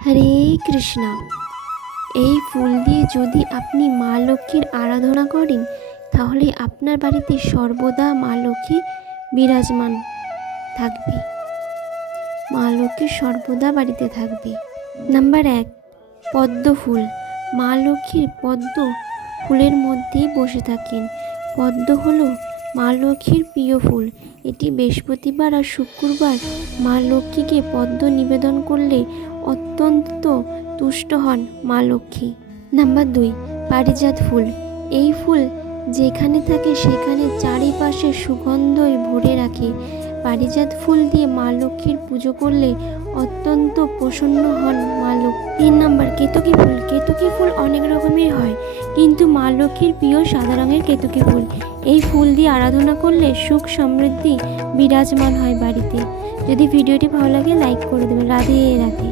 হরে কৃষ্ণা। এই ফুল দিয়ে যদি আপনি মা লক্ষ্মীর আরাধনা করেন তাহলে আপনার বাড়িতে সর্বদা মা লক্ষ্মী বিরাজমান থাকবে, মা লক্ষ্মী সর্বদা বাড়িতে থাকবে। নাম্বার 1, পদ্ম ফুল। মা লক্ষ্মীর পদ্ম ফুলের মধ্যেই বসে থাকেন। পদ্ম হলো মা লক্ষ্মীর প্রিয় ফুল। এটি বৃহস্পতিবার আর শুক্রবার মা লক্ষ্মীকে পদ্ম নিবেদন করলে অত্যন্ত তুষ্ট হন মা লক্ষ্মী। নাম্বার 2, পারিজাত ফুল। এই ফুল যেখানে থাকে সেখানে চারিপাশে সুগন্ধই ভরে রাখে। পারিজাত ফুল দিয়ে মা লক্ষ্মীর পুজো করলে অত্যন্ত প্রসন্ন হন মা লক্ষ্মী। 3 নাম্বার, কেতকী ফুল। কেতকী ফুল অনেক রকমের হয়, কিন্তু মা লক্ষ্মীর প্রিয় সাদা রঙের কেতকী ফুল। এই ফুল দিয়ে আরাধনা করলে সুখ সমৃদ্ধি বিরাজমান হয় বাড়িতে। যদি ভিডিওটি ভালো লাগে লাইক করে দেবেন। রাধে রাধে।